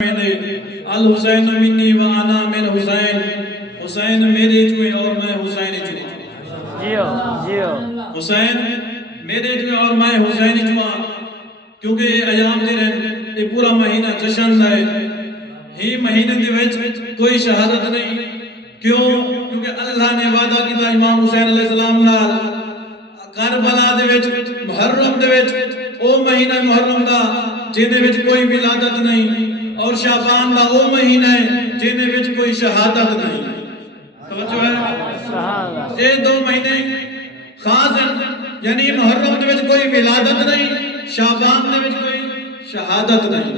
الحسین منی و انا من حسین، حسین میرے جو اور میں حسین جو حسین میرے جو اور میں حسین جو کیونکہ یہ ایام دے رہن یہ پورا مہینہ جشن ہے ہی مہینے دے وچ کوئی شہادت نہیں کیوں کیونکہ اللہ نے وعدہ کیتا امام حسین علیہ السلام نال کربلا دے وچ محرم دے وچ او مہینہ محرم دا جے وچ کوئی ولادت نہیں اور شعبان دا او مہینہ ہے جن وچ کوئی شہادت نہیں توجہ ہے اے دو مہینے خاص ہیں یعنی محرم دے وچ کوئی ولادت نہیں شعبان دے وچ کوئی شہادت نہیں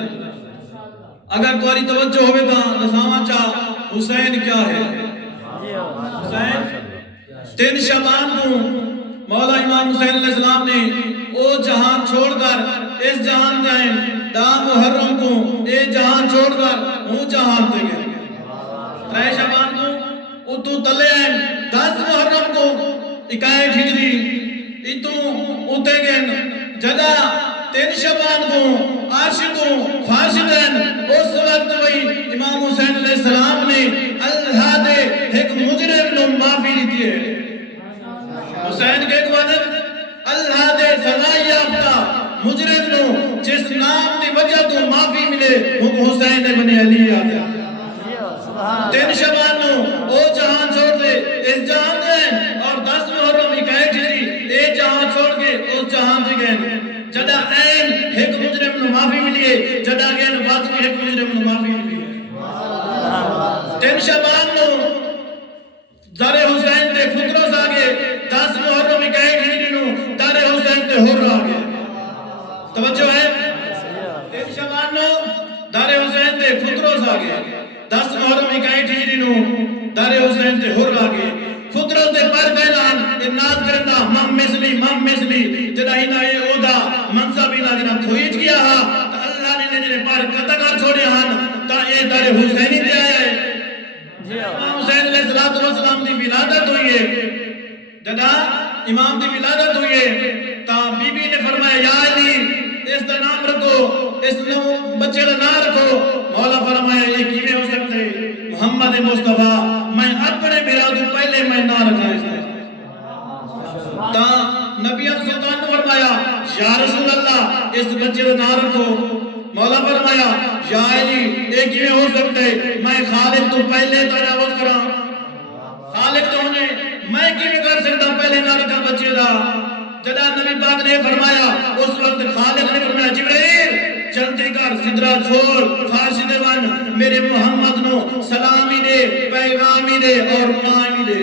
اگر تمہاری توجہ ہوئے تا دساواں چاہ حسین کیا ہے حسین 3 شعبان کو مولا امام حسین علیہ السلام نے او جہان چھوڑ کر اس جہان جائیں دا محرم کو اے جہان چھوڑ کر وہ جہان دے گئے 3 شعبان کو اتو تلے ہیں 10 محرم کو 61 ہجری اتو اتے گئے جدا 3 شعبان کو عاشقوں فاسدین اس وقت وہی امام حسین علیہ السلام نے اللہ دے ایک مجرم نو معافی دیتی ہے حسین کے ایک وقت اللہ دے سزا یافتہ مجرم نو جس نام دی وجہ تو معافی ملے وہ حسین ابن علی آتا 3 شعبان نو او جہان چھوڑ دے اس جہان دے اور 10 محرم 61 ہجری اے جہان چھوڑ کے اس جہان دے گئے جدا این ایک مجرم نو معافی ملیے جدا گئے واقعی ایک مجرم نو معافی ملیے 3 شعبان نو دار حسین دے فطرس آگے 10 محرم 61 ہجری نو دار حسین دے ہور آگے توجہ ہے 3 شعبان نو دار حسین دے فطرس آگے 10 محرم 61 ہجری نو دار حسین دے ہور آگے فطرت دے پر بیلان اناز کرنا مم مثلی جدا ہینا یہ اودا منصب ہینا جنا تھوئیچ کیا ہا تا اللہ نے جنے پر قطع چھوڑے ہاں تا اے در حسینی دے آئے امام حسین علیہ السلام دی ولادت ہوئی ہے جدا امام دی ولادت ہوئی ہے تا بی بی نے فرمایا یا علی اس دا نام رکھو اس بچے دا نام رکھو مولا فرمایا یہ کیویں ہو سکتے محمد مصطفیٰ میں اپنے میراد پہلے میں نہ رکھا اس تا نبی سلطان نے فرمایا یا رسول اللہ اس بچے کا نام رکھو مولا فرمایا یا علی ایک کیویں ہو سکتے میں خالق تو پہلے تجاوز کرا خالق تو نے میں کیویں کر سکتا پہلے نہ رکھا بچے دا جدا نبی پاک نے فرمایا اس وقت خالق نے فرمایا جبرائیل جلدی کر سدرہ چھوڑ فارسی دیوان میرے محمد نو سلامی دے پیغامی دے اور نامی دے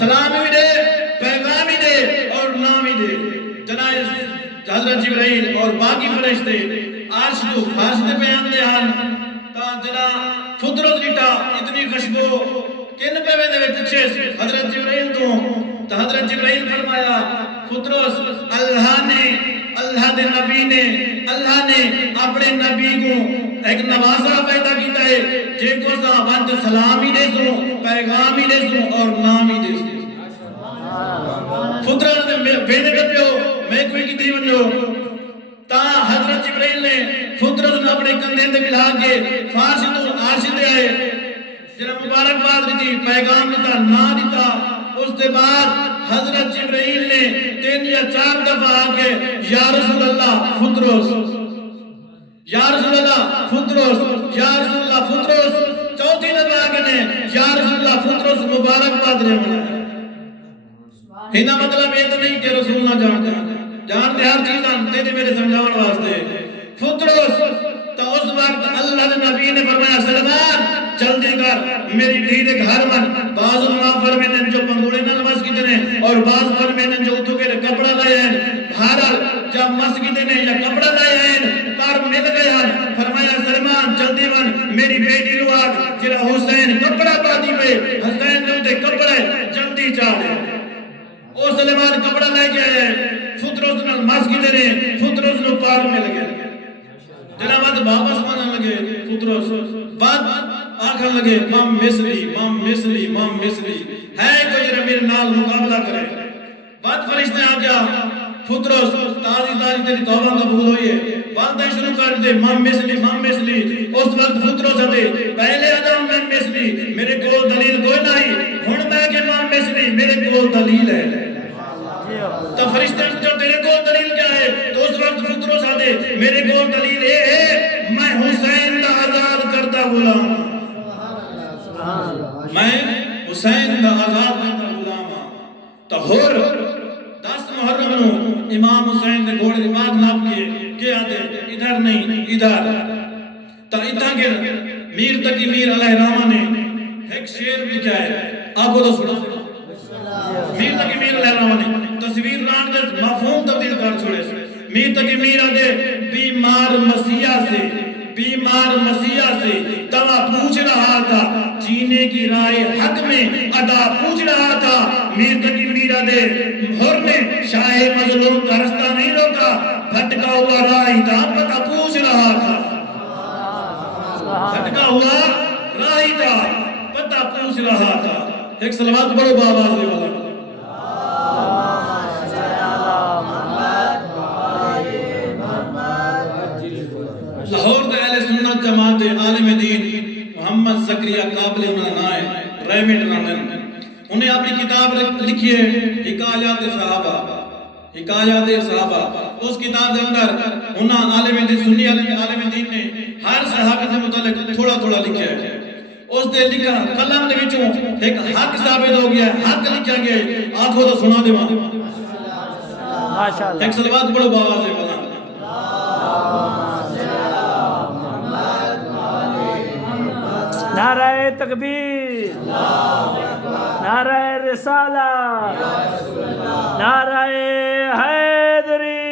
سلامی دے پیغامی دے اور نامی دے جناب حضرت جبرائیل اور باقی فرشتے عرش تو فارسی دے بیان دے ہن تا جناب فطرت گٹا اتنی خشبو کن پہ دے پچھے حضرت جبرائیل تو حضرت جبرائیل فرمایا فطرس اللہ دے نبی نے اللہ نے اپنے نبی کو ایک نوازہ پیدا کیتا ہے جے کو سا وانت سلامی دے سو پیغامی دے سو اور نامی دے سو فطرت بینے کرتے ہو میں کوئی کی دیون جو تا حضرت جبرائیل نے فطرت نے اپنے کندھے دے ملا کے فارسی تو عرش دے آئے جنہاں مبارک بات دیتی پیغام دیتا نا دیتا اس دے بعد حضرت جبرائیل نے 3 یا 4 دفعہ آکے یا رسول اللہ فطرس یا رسول اللہ فطرس یا رسول اللہ فطرس 4تھی دفعہ آکے نے یا رسول اللہ فطرس مبارک بات دے ملا ہینا مطلب یہ تو نہیں کہ رسول نہ جانتے ہر چیزاں تیرے میرے سمجھاؤں واسطے فطرس تو اس وقت اللہ نے نبی نے فرمایا سلمان جلدی کر میری ڈھیل گھر من بعض منافر میں نے جو پنگوڑے نہ مسجد نے اور بعض پر میں نے جو اتھو کے کپڑا لائے ہیں بھارل جب مسجد نے یا کپڑا لائے ہیں پر مل گئے ہیں فرمایا سلمان جلدی من میری بیٹی لوگ جرا حسین کپڑا پاتی پہ حسین نے اتھے کپڑے جلدی چاہے او سلمان کپڑا لائے جائے فطرس نے مسجد نے فطرس نے پار میں لگے جناب آدھ واپس مانا لگے فطرس بعد آنکھاں لگے مام مثلی ہے کوئی جنہا میرے نال مقابلہ کرے بعد فرشتے آ گیا فطرس تازی تیری توبہ قبول ہوئی ہے وعدہ شروع کر دے مم مثلی اس وقت فطرس دے پہلے ادم مم مثلی میرے کول دلیل کوئی نہیں ہن میں کہ مم مثلی میرے کول دلیل ہے تو فرشتے جو تیرے کول دلیل کیا ہے تو اس وقت فطرس دے میرے کول دلیل یہ ہے میں حسین دا آزاد کرتا غلام میں حسین دا آزاد کرتا غلام تو ہور 10 محرم نو امام حسین دے گھوڑے دے بعد ناپ کے کیا دے ادھر نہیں ادھر تو اتنا کہ میر تقی میر علیہ رحمہ نے ایک شعر لکھا ہے آپ کو تو سنا میر تقی میر علیہ رحمہ نے تصویر ران دے مفہوم تبدیل کر چھوڑے میر تقی میر دے بیمار مسیحہ سے توا پوچھ رہا تھا جینے کی رائے حق میں ادا پوچھ رہا تھا میر تقی میرہ دے ہر نے شاہ مظلوم کا رستہ نہیں روکا بھٹکا ہوا راہی تھا پتہ پوچھ رہا تھا بھٹکا ہوا راہی تھا پتہ پوچھ رہا تھا ایک صلوات پڑھو بآواز میں والا لاہور دے اہل سنت جماعت عالم دین محمد زکریا قابل انہاں نائے ریمنڈ رامن انہیں اپنی کتاب لکھی ہے حکایات صحابہ اس کتاب کے اندر انہاں عالم دین سنی عالم دین نے ہر صحابی سے متعلق تھوڑا تھوڑا لکھا ہے اس دے لکھا قلم دے وچوں ایک حق ثابت ہو گیا حق لکھا گیا آنکھوں تو سنا دے ماشاءاللہ ایک صلوات پڑھو بآواز میں بنا نعرہ تکبیر نعرہ رسالہ نعرہ حیدری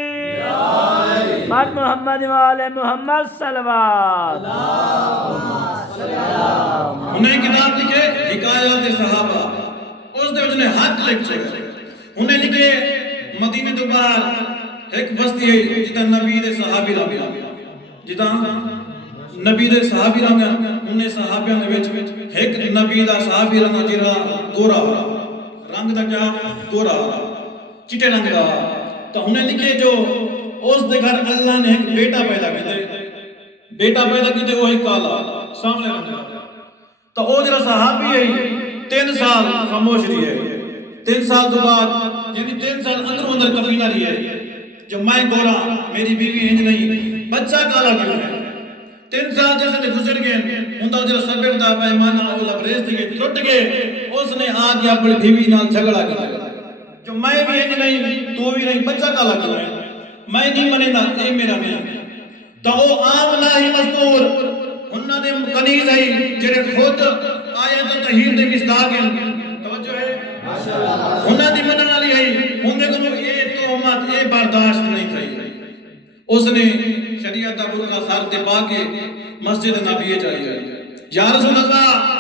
بعد محمد وآل محمد صلوات انہیں کتاب لکھے حکایات صحابہ اس دے انہیں حق لکھ چھوڑے انہیں لکھے مدینہ تو بار ایک بستی ہے جتا نبی دے صحابی رہا جتا نبی دے صحابی رہا انہیں صحابیاں دے وچ ایک نبی دا صحابی رہا جرا گورا رنگ دا کیا گورا چٹے رنگ دا تو انہیں لکھے جو اس دے گھر اللہ نے ایک بیٹا پیدا کیتے وہ ایک کالا سامنے رنگ دا تو وہ جرا صحابی ہے 3 سال خاموش رہی ہے 3 سال تو بعد یعنی 3 سال اندر قبضی نہ رہی ہے جب میں گورا میری بیوی ہنج نہیں بچہ کالا کیوں ہے 3 سال جیسے نے گزر گئے ان دا جرا صبر دا پیمانہ وہ لبریز تھی گئے ٹوٹ گئے اس نے آگے اپنی بیوی نال جھگڑا کیا جو میں بھی ہنج نہیں تو بھی نہیں بچہ کالا کیوں ہے میں نہیں منے دا اے میرا نہیں تو وہ عام لاہی مذکور انہاں دے کنیز ہے جڑے خود آیت تطہیر دے مصداق ہیں توجہ ہے انہاں دی منن والی ہے ہوندے کو یہ تہمت یہ برداشت نہیں تھی اس نے شریعت دا برقع سر تے پا کے مسجد نبی چاہیے یا رسول اللہ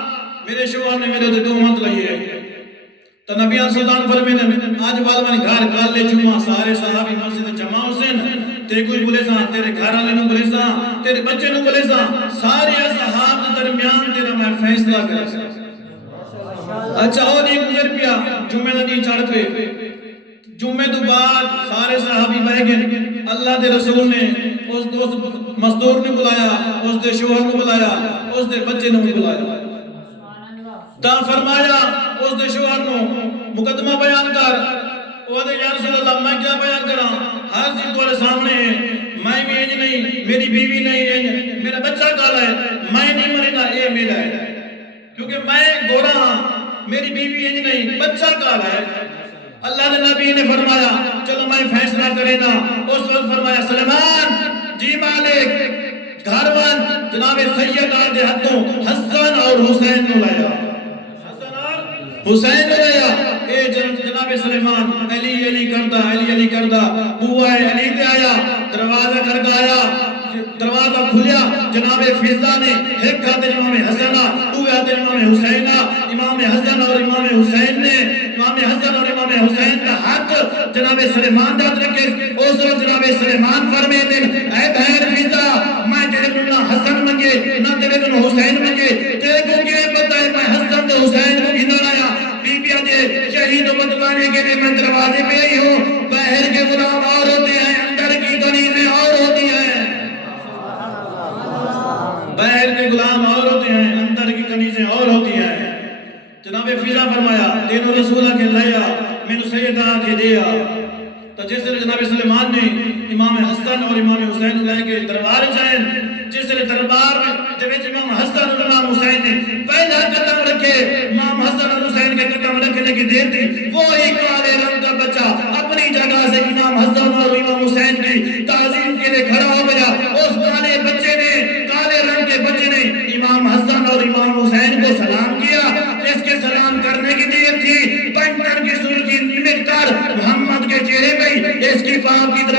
میرے شوہر نے میرے تے تہمت لئی ہے تو نبی سلطان فرمینے آج والوانی گھر کالے جمعہ سارے صحابی مسجد جمع حسین تے کوئی بولے سا تیرے گھر والے نو بولے سا تیرے بچے نو بولے سا سارے اصحاب درمیان تیرا میں فیصلہ کرے سا اچھا اور ایک گزر پیا جمعہ ندی چڑھ پہ جمعہ تو بعد سارے صحابی بہ گئے اللہ دے رسول نے اس مزدور نے بلایا اس دے شوہر کو بلایا اس دے بچے نے بلایا تا فرمایا اس دے شوہر نو مقدمہ بیان کر وہ دے یا رسول اللہ میں کیا بیان کراں ہر چیز تمہارے سامنے ہے میں بھی انج نہیں میری بیوی نہیں انج میرا بچہ کالا ہے میں نہیں مرنا اے میرا ہے کیونکہ میں گورا ہاں میری بیوی انج نہیں بچہ کالا ہے اللہ نے نبی نے فرمایا چلو میں فیصلہ کرے نا اس وقت فرمایا سلیمان جی مالک گھروان جناب سید آدھے ہاتھوں حسن اور حسین نے لایا حسین نے لایا اے جناب سلیمان علی کردہ بوائے علی تے آیا دروازہ کردہ آیا دروازہ کھلیا جناب فضا نے ایک ہاتھ امام حسن دوے ہاتھ امام حسین امام حسن اور امام حسین نے امام حسن اور امام حسین کا ہاتھ جناب سلیمان داد رکھے اس وقت جناب سلیمان فرمے دن اے بہن فضا میں تیرے کو نہ حسن منگے نہ تیرے کو حسین منگے تیرے کو کیا پتہ ہے میں حسن تو حسین کو ادھر آیا بی بی آجے شہید و مطلانے کے لئے میں دروازے پہ ہی ہوں باہر کے غلام باہر کے غلام اور ہوتے ہیں، اندر کی کنیزیں اور ہوتی ہیں. جناب فضا فرمایا تینوں رسولہ کے لیا مینو سیدہ کے دیا. تو جس طرح جناب سلیمان نے امام حسن اور امام حسین لے کے دربار جائیں، جس طرح دربار میں امام حسن اور امام حسین نے پہلا قدم رکھے، امام حسن اور حسین کے قدم رکھنے کی دیر تھی، وہ ایک کالے رنگ کا بچہ اپنی جگہ سے امام حسن اور امام حسین کی تعظیم کے لیے کھڑا ہو گیا. اس کالے بچے نے، کالے رنگ کے بچے نے امام حسن اور امام حسین کو سلام کیا. اس کے سلام کرنے کی دیر تھی، بنٹن کی سرخی مٹکر محمد کے چہرے پہ اس کی پاک کی طرف